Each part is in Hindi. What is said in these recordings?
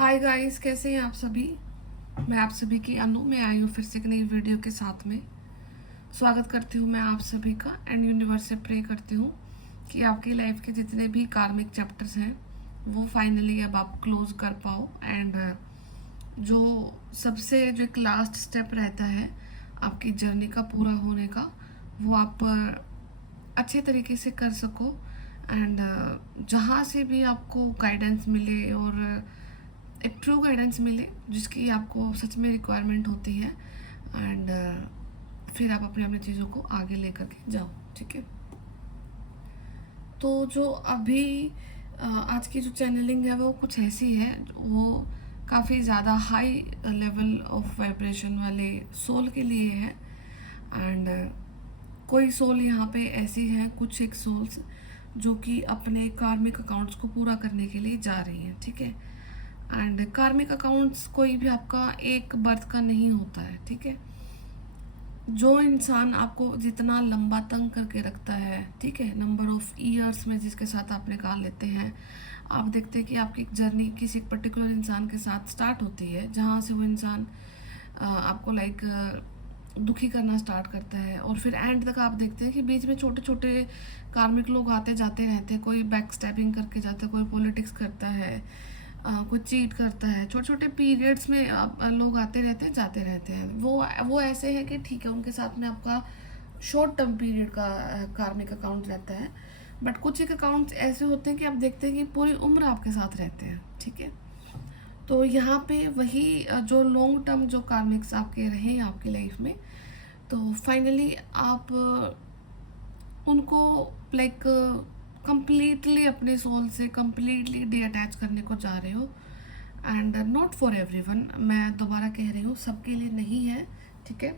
हाय गाइस, कैसे हैं आप सभी। मैं आप सभी की अनु में आई हूँ फिर से एक नई वीडियो के साथ में। स्वागत करती हूँ मैं आप सभी का एंड यूनिवर्स से प्रे करती हूँ कि आपकी लाइफ के जितने भी कार्मिक चैप्टर्स हैं वो फाइनली अब आप क्लोज कर पाओ एंड जो सबसे जो एक लास्ट स्टेप रहता है आपकी जर्नी का पूरा होने का, वो आप अच्छे तरीके से कर सको एंड जहाँ से भी आपको गाइडेंस मिले और एक ट्रू गाइडेंस मिले जिसकी आपको सच में रिक्वायरमेंट होती है एंड फिर आप अपने अपने चीज़ों को आगे लेकर के जाओ। ठीक है, तो जो अभी आज की जो चैनलिंग है वो कुछ ऐसी है, वो काफ़ी ज़्यादा हाई लेवल ऑफ वाइब्रेशन वाले सोल के लिए है एंड कोई सोल यहाँ पे ऐसी हैं, कुछ एक सोल्स जो कि अपने कार्मिक अकाउंट्स को पूरा करने के लिए जा रही हैं। ठीक है, एंड कार्मिक अकाउंट्स कोई भी आपका एक बर्थ का नहीं होता है। ठीक है, जो इंसान आपको जितना लंबा तंग करके रखता है, ठीक है, नंबर ऑफ ईयर्स में जिसके साथ आप निकाल लेते हैं, आप देखते हैं कि आपकी जर्नी किसी एक पर्टिकुलर इंसान के साथ स्टार्ट होती है जहाँ से वो इंसान आपको लाइक दुखी करना स्टार्ट करता है और फिर एंड तक आप देखते हैं कि बीच में छोटे छोटे कार्मिक लोग आते जाते रहते हैं। कोई बैक स्टैबिंग करके जाता है, कोई पॉलिटिक्स करता है, कोई चीट करता है। छोटे छोटे पीरियड्स में लोग आते रहते हैं जाते रहते हैं। वो ऐसे हैं कि ठीक है, उनके साथ में आपका शॉर्ट टर्म पीरियड का कार्मिक अकाउंट रहता है, बट कुछ एक अकाउंट्स ऐसे होते हैं कि आप देखते हैं कि पूरी उम्र आपके साथ रहते हैं। ठीक है, तो यहाँ पे वही जो लॉन्ग टर्म जो कार्मिक्स आपके रहे आपकी लाइफ में, तो फाइनली आप उनको लाइक कंप्लीटली अपने सोल से कंप्लीटली डी अटैच करने को जा रहे हो एंड नॉट फॉर एवरीवन। मैं दोबारा कह रही हूँ, सबके लिए नहीं है। ठीक है,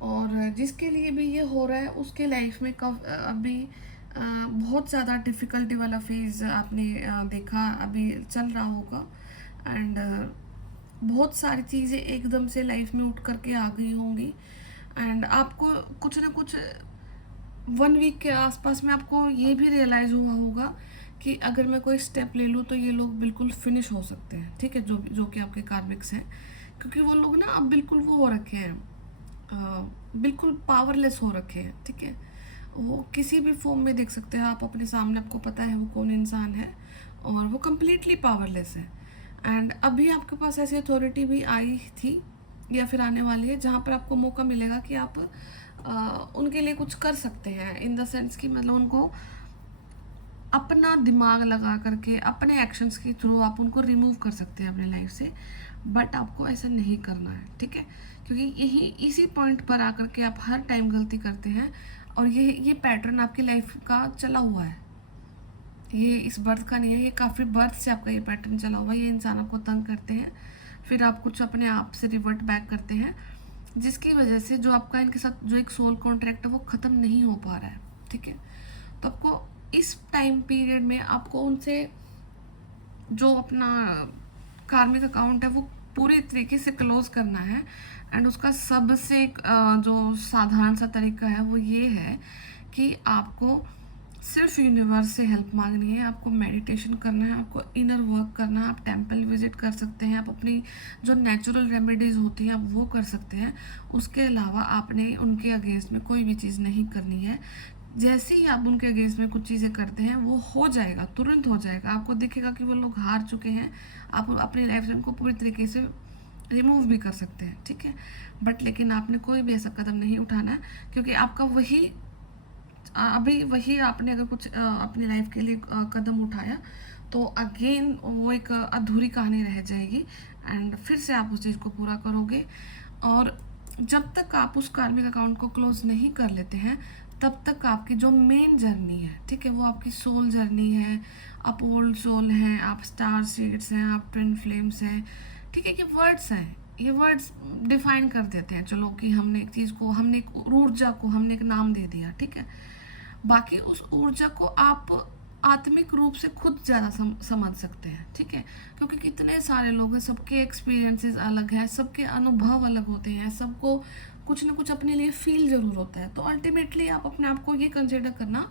और जिसके लिए भी ये हो रहा है उसके लाइफ में कब अभी बहुत ज़्यादा डिफ़िकल्टी वाला फेज़ आपने देखा अभी चल रहा होगा एंड बहुत सारी चीज़ें एकदम से लाइफ में उठ करके आ गई होंगी एंड आपको कुछ ना कुछ 1 वीक के आसपास में आपको ये भी रियलाइज़ हुआ होगा कि अगर मैं कोई स्टेप ले लूँ तो ये लोग बिल्कुल फिनिश हो सकते हैं। ठीक है, जो कि आपके कार्मिक्स हैं, क्योंकि वो लोग ना अब बिल्कुल वो हो रखे हैं, बिल्कुल पावरलेस हो रखे हैं। ठीक है, वो किसी भी फॉर्म में देख सकते हैं आप अपने सामने, आपको पता है वो कौन इंसान है और वो कम्प्लीटली पावरलेस है। एंड अभी आपके पास ऐसी अथॉरिटी भी आई थी या फिर आने वाली है जहाँ पर आपको मौका मिलेगा कि आप उनके लिए कुछ कर सकते हैं, इन द सेंस कि मतलब उनको अपना दिमाग लगा करके अपने एक्शंस के थ्रू आप उनको रिमूव कर सकते हैं अपने लाइफ से, बट आपको ऐसा नहीं करना है। ठीक है, क्योंकि यही इसी पॉइंट पर आकर के आप हर टाइम गलती करते हैं और ये पैटर्न आपकी लाइफ का चला हुआ है। ये इस बर्थ का नहीं है, ये काफ़ी बर्थ से आपका ये पैटर्न चला हुआ है। ये इंसान आपको तंग करते हैं, फिर आप कुछ अपने आप से रिवर्ट बैक करते हैं, जिसकी वजह से जो आपका इनके साथ जो एक सोल कॉन्ट्रैक्ट है वो ख़त्म नहीं हो पा रहा है। ठीक है, तो आपको इस टाइम पीरियड में आपको उनसे जो अपना कार्मिक अकाउंट है वो पूरे तरीके से क्लोज करना है एंड उसका सबसे जो साधारण सा तरीका है वो ये है कि आपको सिर्फ यूनिवर्स से हेल्प मांगनी है। आपको मेडिटेशन करना है, आपको इनर वर्क करना है, आप टेंपल विजिट कर सकते हैं, आप अपनी जो नेचुरल रेमेडीज़ होती हैं आप वो कर सकते हैं। उसके अलावा आपने उनके अगेंस्ट में कोई भी चीज़ नहीं करनी है। जैसे ही आप उनके अगेंस्ट में कुछ चीज़ें करते हैं वो हो जाएगा, तुरंत हो जाएगा। आपको दिखेगा कि वो लोग हार चुके हैं, आप अपनी लाइफ से उनको पूरी तरीके से रिमूव भी कर सकते हैं। ठीक है, बट लेकिन आपने कोई भी ऐसा कदम नहीं उठाना है, क्योंकि आपका वही अभी वही आपने अगर कुछ अपनी लाइफ के लिए कदम उठाया तो अगेन वो एक अधूरी कहानी रह जाएगी एंड फिर से आप उस चीज़ को पूरा करोगे। और जब तक आप उस कार्मिक अकाउंट को क्लोज नहीं कर लेते हैं तब तक आपकी जो मेन जर्नी है, ठीक है, वो आपकी सोल जर्नी है। आप ओल्ड सोल हैं, आप स्टार सीड्स हैं, आप ट्विन फ्लेम्स हैं। ठीक है, ये वर्ड्स हैं, ये वर्ड्स डिफाइन कर देते हैं, चलो कि हमने एक चीज़ को, हमने एक ऊर्जा को हमने एक नाम दे दिया। ठीक है, बाकी उस ऊर्जा को आप आत्मिक रूप से खुद ज़्यादा समझ सकते हैं। ठीक है, क्योंकि कितने सारे लोग हैं, सबके एक्सपीरियंसेस अलग हैं, सबके अनुभव अलग होते हैं, सबको कुछ ना कुछ अपने लिए फील ज़रूर होता है। तो अल्टीमेटली आप अपने आप को ये कंसिडर करना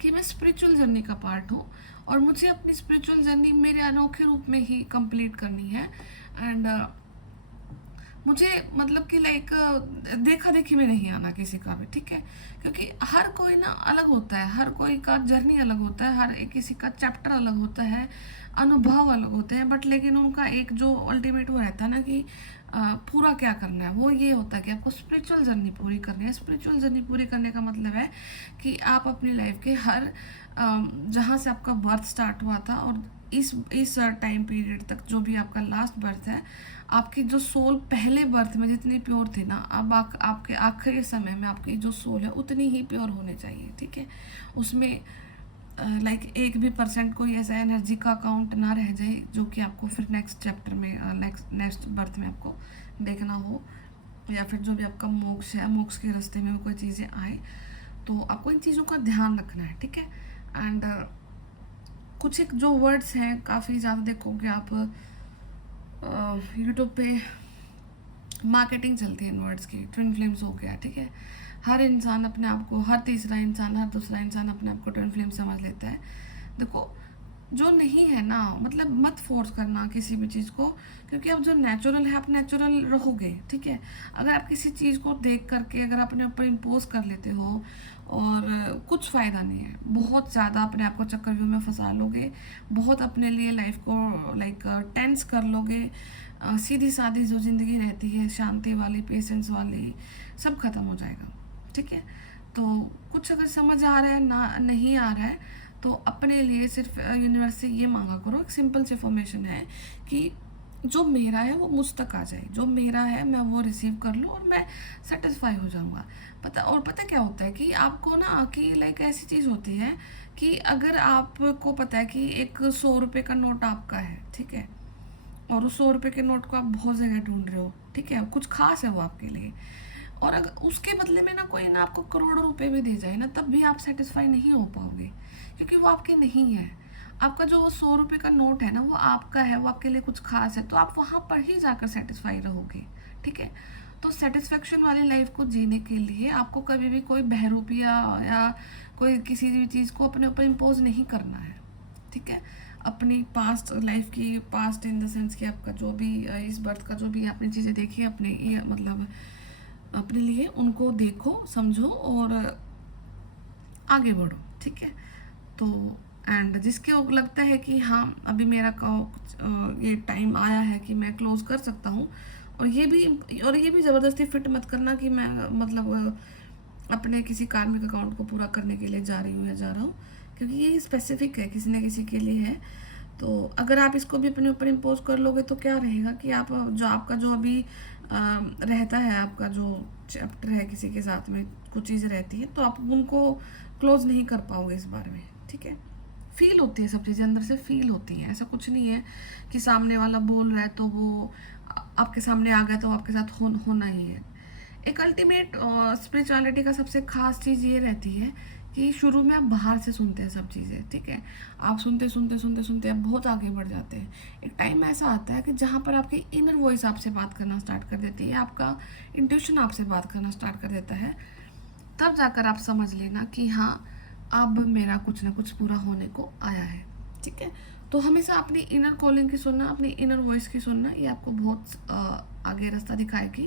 कि मैं स्पिरिचुअल जर्नी का पार्ट हूँ और मुझे अपनी स्पिरिचुअल जर्नी मेरे अनोखे रूप में ही कंप्लीट करनी है। एंड मुझे मतलब कि लाइक देखा देखी में नहीं आना किसी का भी, ठीक है, क्योंकि हर कोई ना अलग होता है, हर कोई का जर्नी अलग होता है, हर एक किसी का चैप्टर अलग होता है, अनुभव अलग होते हैं, बट लेकिन उनका एक जो अल्टीमेट वो रहता है ना कि पूरा क्या करना है, वो ये होता है कि आपको स्पिरिचुअल जर्नी पूरी करनी है। स्पिरिचुअल जर्नी पूरी करने का मतलब है कि आप अपनी लाइफ के हर जहाँ से आपका बर्थ स्टार्ट हुआ था और इस टाइम पीरियड तक जो भी आपका लास्ट बर्थ है, आपकी जो सोल पहले बर्थ में जितनी प्योर थी ना, अब आपके आखिरी समय में आपकी जो सोल है उतनी ही प्योर होनी चाहिए, ठीक है। उसमें लाइक एक भी परसेंट कोई ऐसा एनर्जी का अकाउंट ना रह जाए जो कि आपको फिर नेक्स्ट चैप्टर में नेक्स्ट बर्थ में आपको देखना हो, या फिर जो भी आपका मोक्ष है, मोक्ष के रास्ते में कोई चीज़ें आए, तो आपको इन चीज़ों का ध्यान रखना है, ठीक है। एंड कुछ एक जो वर्ड्स हैं काफ़ी ज़्यादा देखोगे आप यूट्यूब पे मार्केटिंग चलती है इन वर्ड्स की, ट्विन फ्लेम्स हो गया, ठीक है। हर इंसान अपने आप को, हर तीसरा इंसान, हर दूसरा इंसान अपने आप को ट्विन फ्लेम समझ लेता है। देखो जो नहीं है ना, मतलब मत फोर्स करना किसी भी चीज़ को, क्योंकि अब जो नेचुरल है आप नेचुरल रहोगे, ठीक है। अगर आप किसी चीज़ को देख करके अगर अपने ऊपर इम्पोज कर लेते हो और कुछ फ़ायदा नहीं है, बहुत ज़्यादा अपने आप को चक्रव्यूह में फंसा लोगे, बहुत अपने लिए लाइफ को लाइक टेंस कर लोगे। सीधी सादी जो ज़िंदगी रहती है, शांति वाली, पेशेंस वाली, सब खत्म हो जाएगा, ठीक है। तो कुछ अगर समझ आ रहा है ना, नहीं आ रहा है, तो अपने लिए सिर्फ यूनिवर्स से ये मांगा करो, एक सिंपल सी फॉर्मेशन है कि जो मेरा है वो मुझ तक आ जाए, जो मेरा है मैं वो रिसीव कर लूँ और मैं सेटिस्फाई हो जाऊँगा। पता क्या होता है कि आपको ना कि लाइक ऐसी चीज़ होती है कि अगर आपको पता है कि एक 100 रुपये का नोट आपका है, ठीक है, और उस 100 रुपये के नोट को आप बहुत जगह ढूंढ रहे हो, ठीक है, कुछ खास है वो आपके लिए, और अगर उसके बदले में ना कोई ना आपको करोड़ों रुपए भी दे जाए ना, तब भी आप सेटिस्फाई नहीं हो पाओगे, क्योंकि वो आपके नहीं है। आपका जो वो 100 रुपये का नोट है ना, वो आपका है, वो आपके लिए कुछ खास है, तो आप वहाँ पर ही जाकर सेटिस्फाई रहोगे, ठीक है। तो सेटिस्फेक्शन वाली लाइफ को जीने के लिए आपको कभी भी कोई बहरूपिया या कोई किसी भी चीज़ को अपने ऊपर इम्पोज नहीं करना है, ठीक है। अपनी पास्ट लाइफ की, पास्ट इन द सेंस कि आपका जो भी इस बर्थ का जो भी आपने चीज़ें देखी अपने ये मतलब अपने लिए, उनको देखो, समझो और आगे बढ़ो, ठीक है। तो एंड जिसके लगता है कि हाँ अभी मेरा ये टाइम आया है कि मैं क्लोज कर सकता हूँ, और ये भी ज़बरदस्ती फिट मत करना कि मैं मतलब अपने किसी कार्मिक अकाउंट को पूरा करने के लिए जा रही हूँ या जा रहा हूँ, क्योंकि ये स्पेसिफिक है, किसी न किसी के लिए है। तो अगर आप इसको भी अपने ऊपर इम्पोज कर लोगे तो क्या रहेगा कि आप जो आपका जो अभी रहता है, आपका जो चैप्टर है किसी के साथ में कुछ चीज़ें रहती है, तो आप उनको क्लोज नहीं कर पाओगे इस बारे में, ठीक है। फील होती है सब चीज़ें, अंदर से फील होती हैं, ऐसा कुछ नहीं है कि सामने वाला बोल रहा है तो वो आपके सामने आ गया तो आपके साथ होना ही है। एक अल्टीमेट स्पिरिचुअलिटी का सबसे खास चीज़ ये रहती है कि शुरू में आप बाहर से सुनते हैं सब चीज़ें, ठीक है, आप सुनते सुनते सुनते सुनते आप बहुत आगे बढ़ जाते हैं। एक टाइम ऐसा आता है कि जहाँ पर आपकी इनर वॉइस आपसे बात करना स्टार्ट कर देती है, आपका इंट्यूशन आपसे बात करना स्टार्ट कर देता है, तब जाकर आप समझ लेना कि हाँ अब मेरा कुछ ना कुछ पूरा होने को आया है, ठीक है। तो हमेशा अपनी इनर कॉलिंग की सुनना, अपनी इनर वॉइस की सुनना, ये आपको बहुत आगे रास्ता दिखाएगी।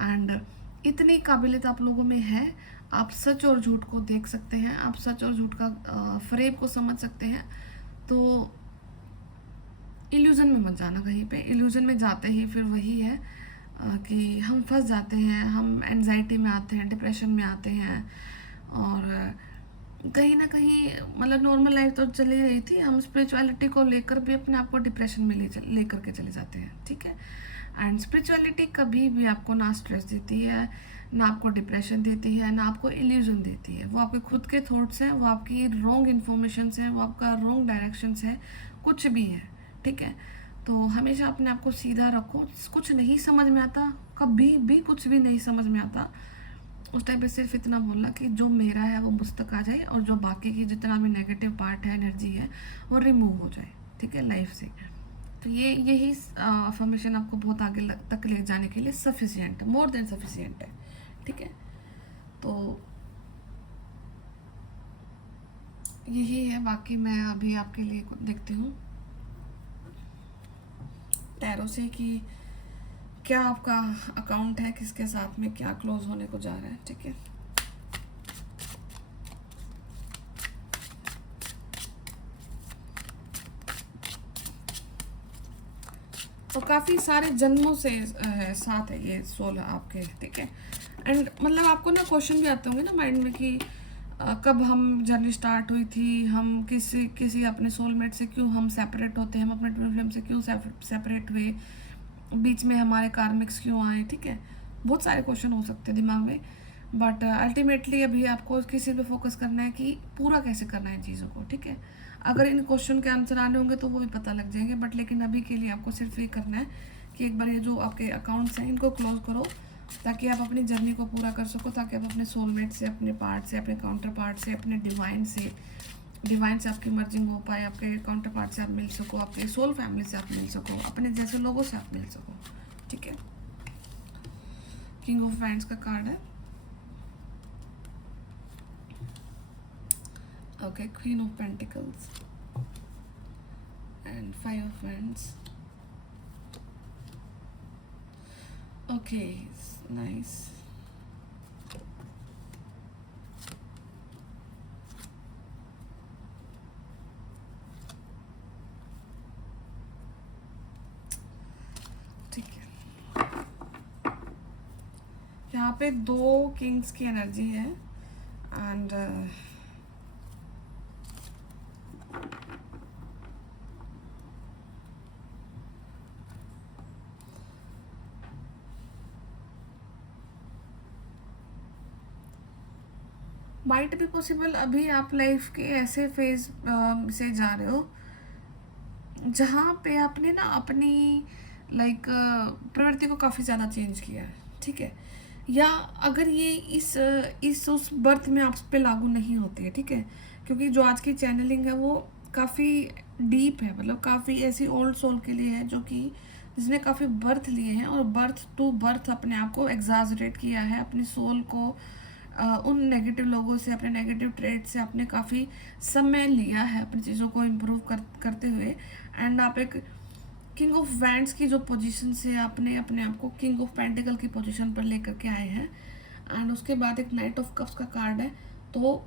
एंड इतनी काबिलियत आप लोगों में है, आप सच और झूठ को देख सकते हैं, आप सच और झूठ का फ्रेब को समझ सकते हैं। तो इल्यूज़न में मत जाना कहीं पे, इल्यूज़न में जाते ही फिर वही है कि हम फंस जाते हैं, हम एनजाइटी में आते हैं, डिप्रेशन में आते हैं, और कहीं ना कहीं मतलब नॉर्मल लाइफ तो चली रही थी, हम स्पिरिचुअलिटी को लेकर भी अपने आप को डिप्रेशन में ले करके चले जाते हैं, ठीक है। एंड स्पिरिचुअलिटी कभी भी आपको ना स्ट्रेस देती है, ना आपको डिप्रेशन देती है, ना आपको इल्यूजन देती है। वो आपके खुद के थॉट्स हैं, वो आपकी रॉन्ग इन्फॉर्मेशन है, वो आपका रॉन्ग डायरेक्शन है, कुछ भी है, ठीक है। तो हमेशा अपने आप को सीधा रखो, कुछ नहीं समझ में आता, कभी भी कुछ भी नहीं समझ में आता, उस टाइम पे सिर्फ इतना बोलना कि जो मेरा है वो मुझ तक आ जाए, और जो बाकी की जितना भी नेगेटिव पार्ट है, एनर्जी है, वो रिमूव हो जाए, ठीक है, लाइफ से। तो यही अफर्मेशन आपको बहुत आगे तक ले जाने के लिए सफिशिएंट है, मोर देन सफिशिएंट है, ठीक है। तो यही है। बाकी मैं अभी आपके लिए कुछ देखती हूँ टैरो से कि क्या आपका अकाउंट है, किसके साथ में क्या क्लोज होने को जा रहा है। ठीक है, और काफ़ी सारे जन्मों से साथ है ये सोल आपके। ठीक है, एंड मतलब आपको ना क्वेश्चन भी आते होंगे ना माइंड में कि कब हम जर्नी स्टार्ट हुई थी, हम किसी किसी अपने सोलमेट से क्यों हम सेपरेट होते हैं, हम अपने ट्विन फ्लेम से क्यों सेपरेट हुए, बीच में हमारे कार्मिक्स क्यों आए। ठीक है, बहुत सारे क्वेश्चन हो सकते हैं दिमाग में, बट अल्टीमेटली अभी आपको किसी पे फोकस करना है कि पूरा कैसे करना है चीज़ों को। ठीक है, अगर इन क्वेश्चन के आंसर आने होंगे तो वो भी पता लग जाएंगे, बट लेकिन अभी के लिए आपको सिर्फ ये करना है कि एक बार ये जो आपके अकाउंट्स हैं इनको क्लोज करो, ताकि आप अपनी जर्नी को पूरा कर सको, ताकि आप अपने सोलमेट से, अपने पार्ट से, अपने काउंटर पार्ट से, अपने डिवाइन से आपकी मर्जिंग हो पाए, आपके काउंटर पार्ट से आप मिल सको, आपके सोल फैमिली से आप मिल सको, अपने जैसे लोगों से आप मिल सको। ठीक है, किंग ऑफ वैंड्स का कार्ड है। Okay, queen of pentacles and five of wands. Okay, nice. ठीक है, यहाँ पे 2 किंग्स की एनर्जी है एंड माइट भी पॉसिबल अभी आप लाइफ के ऐसे फेज से जा रहे हो जहाँ पे आपने ना अपनी लाइक प्रवृत्ति को काफ़ी ज़्यादा चेंज किया है। ठीक है, या अगर ये इस उस बर्थ में आप पे लागू नहीं होती है। ठीक है, क्योंकि जो आज की चैनलिंग है वो काफ़ी डीप है, मतलब काफ़ी ऐसी ओल्ड सोल के लिए है जो कि जिसने काफ़ी बर्थ लिए हैं और बर्थ टू बर्थ अपने आप को एग्जाजरेट किया है, अपनी सोल को उन नेगेटिव लोगों से, अपने नेगेटिव ट्रेड से आपने काफ़ी समय लिया है अपनी चीज़ों को इम्प्रूव करते हुए, एंड आप एक किंग ऑफ वैंड्स की जो पोजीशन से आपने अपने आप को किंग ऑफ पेंटिकल की पोजीशन पर लेकर के आए हैं, एंड उसके बाद एक नाइट ऑफ कप्स का कार्ड है, तो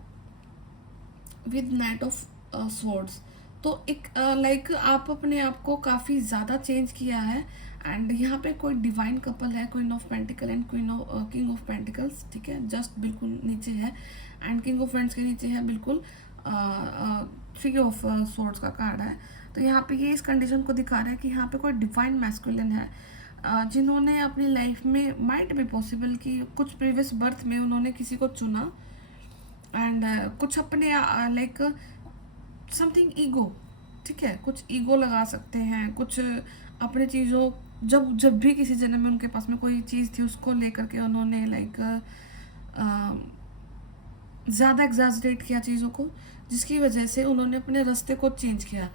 विद नाइट ऑफ स्वॉर्ड्स, तो एक लाइक आप अपने आप को काफ़ी ज़्यादा चेंज किया है। एंड यहाँ पे कोई डिवाइन कपल है, queen of pentacle and king of pentacles. ठीक है, जस्ट बिल्कुल नीचे है, एंड किंग ऑफ वैंड्स के नीचे है बिल्कुल 3 ऑफ स्वॉर्ड्स का कार्ड है। तो यहाँ पे ये इस कंडीशन को दिखा रहा है कि यहाँ पे कोई डिवाइन मैस्कुलिन है जिन्होंने अपनी लाइफ में, माइट भी पॉसिबल कि कुछ प्रीवियस बर्थ में उन्होंने किसी को चुना एंड कुछ अपने लाइक समथिंग ईगो। ठीक है, कुछ ईगो लगा सकते हैं, कुछ अपने चीज़ों, जब भी किसी जन्म में उनके पास में कोई चीज़ थी उसको लेकर के उन्होंने लाइक ज़्यादा एग्जाजरेट किया चीज़ों को, जिसकी वजह से उन्होंने अपने रास्ते को चेंज किया,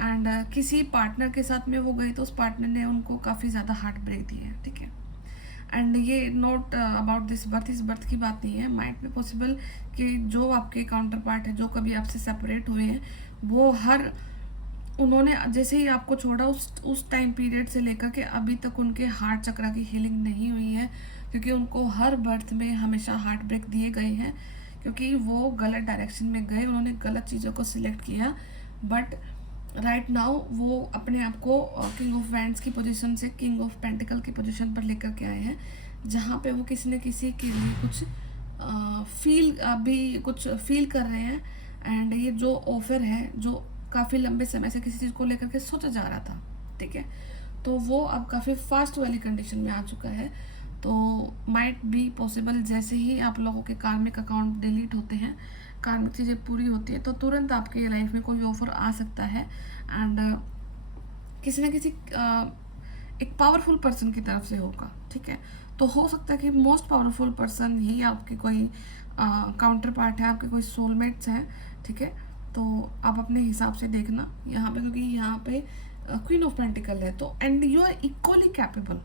एंड किसी पार्टनर के साथ में वो गई तो उस पार्टनर ने उनको काफ़ी ज़्यादा हार्ट ब्रेक दिया। ठीक है, एंड ये नॉट अबाउट दिस बर्थ, इस बर्थ की बात नहीं है। माइट में पॉसिबल कि जो आपके काउंटर पार्ट है, जो कभी आपसे सेपरेट हुए हैं, वो उन्होंने जैसे ही आपको छोड़ा उस टाइम पीरियड से लेकर के अभी तक उनके हार्ट चक्र की हीलिंग नहीं हुई है, क्योंकि उनको हर बर्थ में हमेशा हार्ट ब्रेक दिए गए हैं, क्योंकि वो गलत डायरेक्शन में गए, उन्होंने गलत चीज़ों को सिलेक्ट किया। बट राइट नाउ वो अपने आप को किंग ऑफ वैंड्स की पोजीशन से किंग ऑफ पेंटिकल की पोजीशन पर लेकर के आए हैं, जहाँ पे वो किसी न किसी के लिए कुछ फील कर रहे हैं, एंड ये जो ऑफर है जो काफ़ी लंबे समय से किसी चीज़ को लेकर के सोचा जा रहा था। ठीक है, तो वो अब काफ़ी फास्ट वाली कंडीशन में आ चुका है। तो माइट बी पॉसिबल जैसे ही आप लोगों के कार्मिक अकाउंट डिलीट होते हैं, कार्मिक चीज़ें पूरी होती है, तो तुरंत आपके लाइफ में कोई ऑफर आ सकता है, एंड किसी न किसी एक पावरफुल पर्सन की तरफ से होगा। ठीक है, तो हो सकता है कि मोस्ट पावरफुल पर्सन ही आपके कोई काउंटर पार्ट है, आपके कोई सोलमेट्स हैं। ठीक है, तो आप अपने हिसाब से देखना यहाँ पे, क्योंकि यहाँ पे क्वीन ऑफ पेंटिकल है, तो and you are equally capable.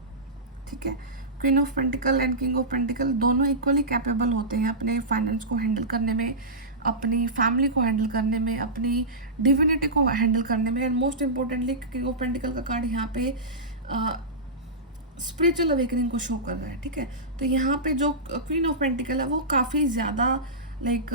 ठीक है, queen of pentacle and king of pentacle दोनों इक्वली कैपेबल होते हैं अपने फाइनेंस को हैंडल करने में, अपनी फैमिली को हैंडल करने में, अपनी डिविनिटी को हैंडल करने में, and most importantly king of pentacle का कार्ड यहाँ पे स्पिरिचुअल अवेकनिंग को शो कर रहा है, ठीक है। तो यहाँ पे जो क्वीन ऑफ पेंटिकल है वो काफ़ी ज़्यादा लाइक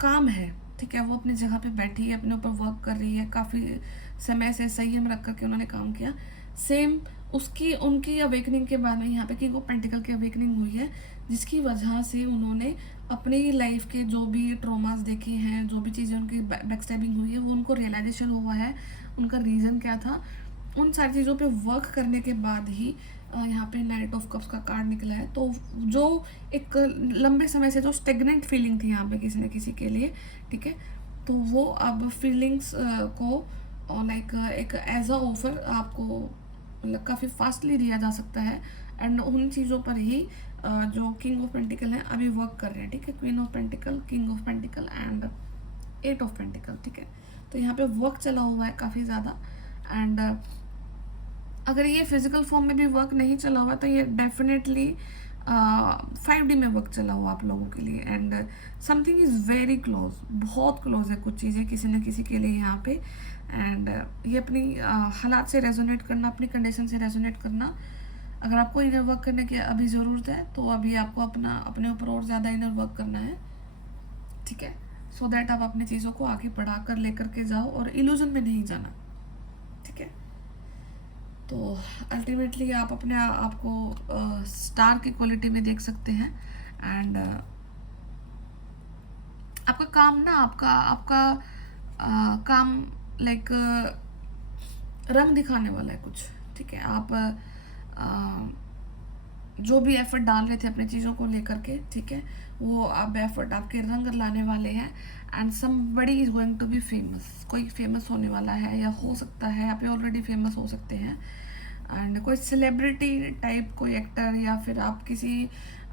काम है, ठीक है। वो अपनी जगह पे बैठी है, अपने ऊपर वर्क कर रही है, काफ़ी समय से संयम रख करके उन्होंने काम किया। सेम उसकी उनकी अवेकनिंग के बाद में यहाँ पे किंग ऑफ पेंटिकल की अवेकनिंग हुई है, जिसकी वजह से उन्होंने अपनी लाइफ के जो भी ट्रॉमास देखे हैं, जो भी चीज़ें उनकी बैकस्टैबिंग हुई है, वो उनको रियलाइजेशन हुआ है उनका रीज़न क्या था। उन सारी चीज़ों पे वर्क करने के बाद ही यहाँ पे नाइट ऑफ कप्स का कार्ड निकला है। तो जो एक लंबे समय से जो स्टेगनेंट फीलिंग थी यहाँ पे किसी न किसी के लिए, ठीक है, तो वो अब फीलिंग्स को लाइक एक एज अ ऑफर आपको मतलब काफ़ी फास्टली दिया जा सकता है। एंड उन चीज़ों पर ही जो किंग ऑफ पेंटिकल है अभी वर्क कर रहे हैं, ठीक है। Queen of pentacle, king of pentacle and eight of pentacle, ठीक है। तो यहाँ पे वर्क चला हुआ है काफ़ी ज़्यादा। एंड अगर ये फिजिकल फॉर्म में भी वर्क नहीं चला हुआ तो ये डेफिनेटली 5D में वर्क चला हुआ आप लोगों के लिए। And something is very close, बहुत क्लोज है कुछ चीज़ें किसी न किसी के लिए यहाँ पे। एंड ये अपनी हालात से रेजोनेट करना, अपनी कंडीशन से रेजोनेट करना। अगर आपको इनर वर्क करने की अभी ज़रूरत है तो अभी आपको अपने ऊपर और ज़्यादा इनर वर्क करना है, ठीक है, सो दैट आप अपनी चीज़ों को आगे बढ़ा कर लेकर के जाओ और इल्यूजन में नहीं जाना, ठीक है। तो अल्टीमेटली आप अपने आप को स्टार की क्वालिटी में देख सकते हैं। एंड आपका काम ना आपका आपका काम लाइक रंग दिखाने वाला है कुछ, ठीक है। आप जो भी एफर्ट डाल रहे थे अपनी चीज़ों को लेकर के, ठीक है, वो अब एफर्ट आपके रंग लाने वाले हैं। And somebody is going to be famous, कोई फेमस होने वाला है या हो सकता है, आप ऑलरेडी फेमस हो सकते हैं। एंड कोई सेलिब्रिटी टाइप कोई एक्टर या फिर आप किसी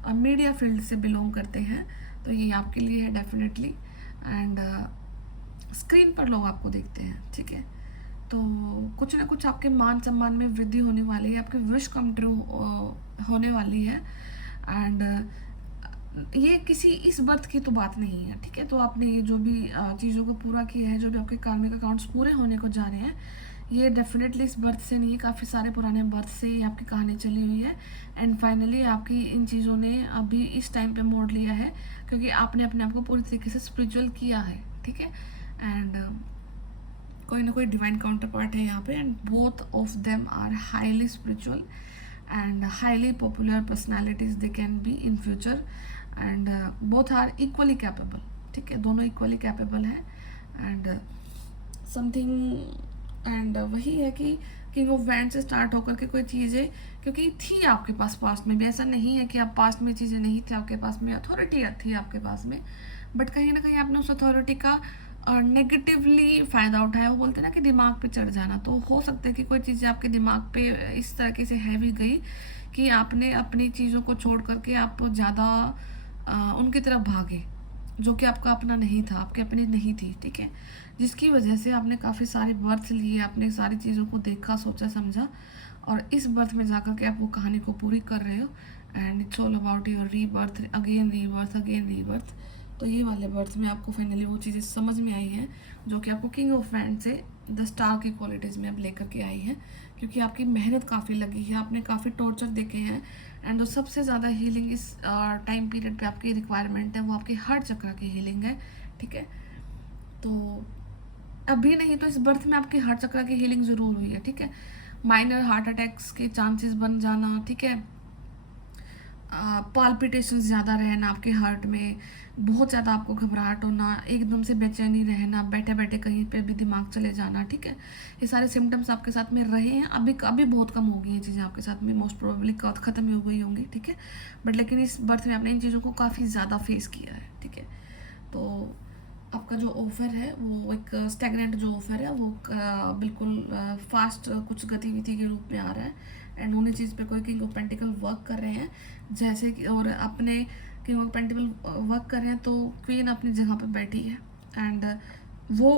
मीडिया फील्ड से बिलोंग करते हैं तो ये आपके लिए है डेफिनेटली। एंड स्क्रीन पर लोग आपको देखते हैं, ठीक है, तो कुछ ना कुछ आपके मान सम्मान में वृद्धि होने वाली है, आपकी विश कम ट्रू होने वाली है। एंड ये किसी इस बर्थ की तो बात नहीं है, ठीक है। तो आपने ये जो भी चीज़ों को पूरा किया है, जो भी आपके कार्मिक अकाउंट्स पूरे होने को जा रहे हैं, ये डेफिनेटली इस बर्थ से नहीं, काफ़ी सारे पुराने बर्थ से ये आपकी कहानी चली हुई है। एंड फाइनली आपकी इन चीज़ों ने अभी इस टाइम पे मोड़ लिया है क्योंकि आपने अपने आप को पूरी तरीके से स्पिरिचुअल किया है, ठीक है। एंड कोई ना कोई डिवाइन काउंटर पार्ट है यहाँ पे। And both of them are highly spiritual and highly popular personalities they can be in future. And both are equally capable, ठीक है, दोनों इक्वली कैपेबल हैं। एंड समथिंग एंड वही है कि किंग ऑफ वैंड से स्टार्ट होकर के कोई चीज़ें क्योंकि थी आपके पास पास्ट में भी, ऐसा नहीं है कि आप पास्ट में चीज़ें नहीं थी आपके पास में, अथॉरिटी थी आपके पास में, बट कहीं ना कहीं आपने उस अथॉरिटी का नेगेटिवली फ़ायदा उठाया। वो बोलते हैं ना कि दिमाग पे चढ़ जाना, तो हो सकता है कि कोई चीज़ें आपके दिमाग पे इस तरीके से हैवी गई कि आपने अपनी चीज़ों को छोड़ करके आप ज़्यादा उनकी तरफ भागे, जो कि आपका अपना नहीं था, आपके अपनी नहीं थी, ठीक है, जिसकी वजह से आपने काफ़ी सारे बर्थ लिए, आपने सारी चीज़ों को देखा, सोचा, समझा, और इस बर्थ में जाकर के आप वो कहानी को पूरी कर रहे हो। And it's all about your rebirth, again rebirth, again rebirth. तो ये वाले बर्थ में आपको फाइनली वो चीज़ें समझ में आई हैं जो कि आपको किंग ऑफ वैंड से द स्टार की क्वालिटीज़ में अब लेकर के आई हैं, क्योंकि आपकी मेहनत काफ़ी लगी है, आपने काफ़ी टॉर्चर देखे हैं। एंड जो सबसे ज़्यादा हीलिंग इस टाइम पीरियड पे आपकी रिक्वायरमेंट है वो आपकी हार्ट चक्र की हीलिंग है, ठीक है। तो अभी नहीं तो इस बर्थ में आपकी हार्ट चक्र की हीलिंग ज़रूर हुई है, ठीक है। माइनर हार्ट अटैक्स के चांसेस बन जाना, ठीक है, पाल्पिटेशन ज़्यादा रहना आपके हार्ट में, बहुत ज़्यादा आपको घबराहट होना, एकदम से बेचैनी रहना, बैठे बैठे कहीं पे भी दिमाग चले जाना, ठीक है, ये सारे सिम्टम्स आपके साथ में रहे हैं। अभी अभी बहुत कम होगी ये चीज़ें आपके साथ में, मोस्ट प्रोबेबली ख़त्म ही हो गई होंगी, ठीक है, बट लेकिन इस बर्थ में आपने इन चीज़ों को काफ़ी ज़्यादा फेस किया है, ठीक है। तो आपका जो ऑफ़र है वो एक स्टैगनेंट जो ऑफ़र है वो बिल्कुल फास्ट कुछ गतिविधि के रूप में आ रहा है। एंड उन्हीं चीज़ पे कोई किंग ऑफ पेंटिकल वर्क कर रहे हैं, जैसे कि और अपने किंग ऑफ पेंटिकल वर्क कर रहे हैं तो क्वीन अपनी जगह पे बैठी है। एंड वो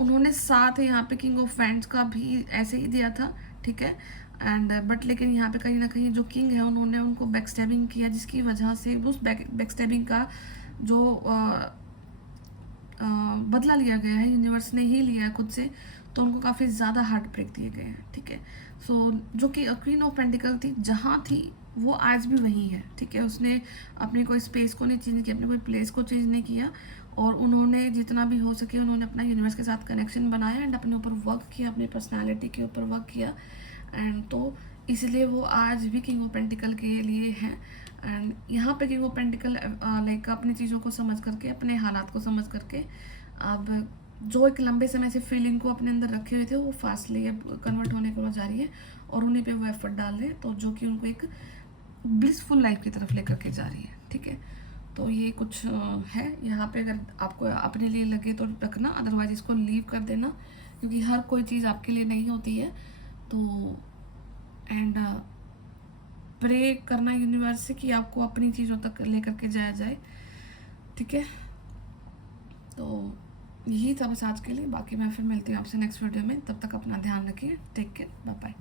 उन्होंने साथ यहाँ पे किंग ऑफ वैंड्स का भी ऐसे ही दिया था, ठीक है। एंड बट लेकिन यहाँ पे कहीं ना कहीं जो किंग है उन्होंने उनको बैकस्टैबिंग किया, जिसकी वजह से उस बैकस्टैबिंग का जो बदला लिया गया है, यूनिवर्स ने ही लिया है खुद से, तो उनको काफ़ी ज़्यादा हार्ट ब्रेक दिए गए हैं, ठीक है। सो जो कि क्वीन ऑफ पेंटिकल थी, जहाँ थी वो आज भी वही है, ठीक है। उसने अपनी कोई स्पेस को नहीं चेंज किया, अपने कोई प्लेस को चेंज नहीं किया, और उन्होंने जितना भी हो सके उन्होंने अपना यूनिवर्स के साथ कनेक्शन बनाया एंड अपने ऊपर वर्क किया, अपनी पर्सनालिटी के ऊपर वर्क किया, एंड तो इसलिए वो आज भी किंग ऑफ पेंटिकल के लिए हैं। एंड यहाँ पे किंग ऑफ पेंटिकल लाइक अपनी चीज़ों को समझ करके, अपने हालात को समझ करके, अब जो एक लंबे समय से फीलिंग को अपने अंदर रखे हुए थे वो फास्टली अब कन्वर्ट होने को जा रही है, और उन्हीं पे वो एफर्ट डाल रहे हैं, तो जो कि उनको एक ब्लिसफुल लाइफ की तरफ लेकर के जा रही है, ठीक है। तो ये कुछ है यहाँ पे, अगर आपको अपने लिए लगे तो रखना, अदरवाइज इसको लीव कर देना, क्योंकि हर कोई चीज़ आपके लिए नहीं होती है। तो एंड प्रे करना यूनिवर्स से कि आपको अपनी चीज़ों तक लेकर के जाया जाए, ठीक है। तो यही था बस आज के लिए, बाकी मैं फिर मिलती हूँ आपसे नेक्स्ट वीडियो में, तब तक अपना ध्यान रखिए, टेक केयर, बाय बाय।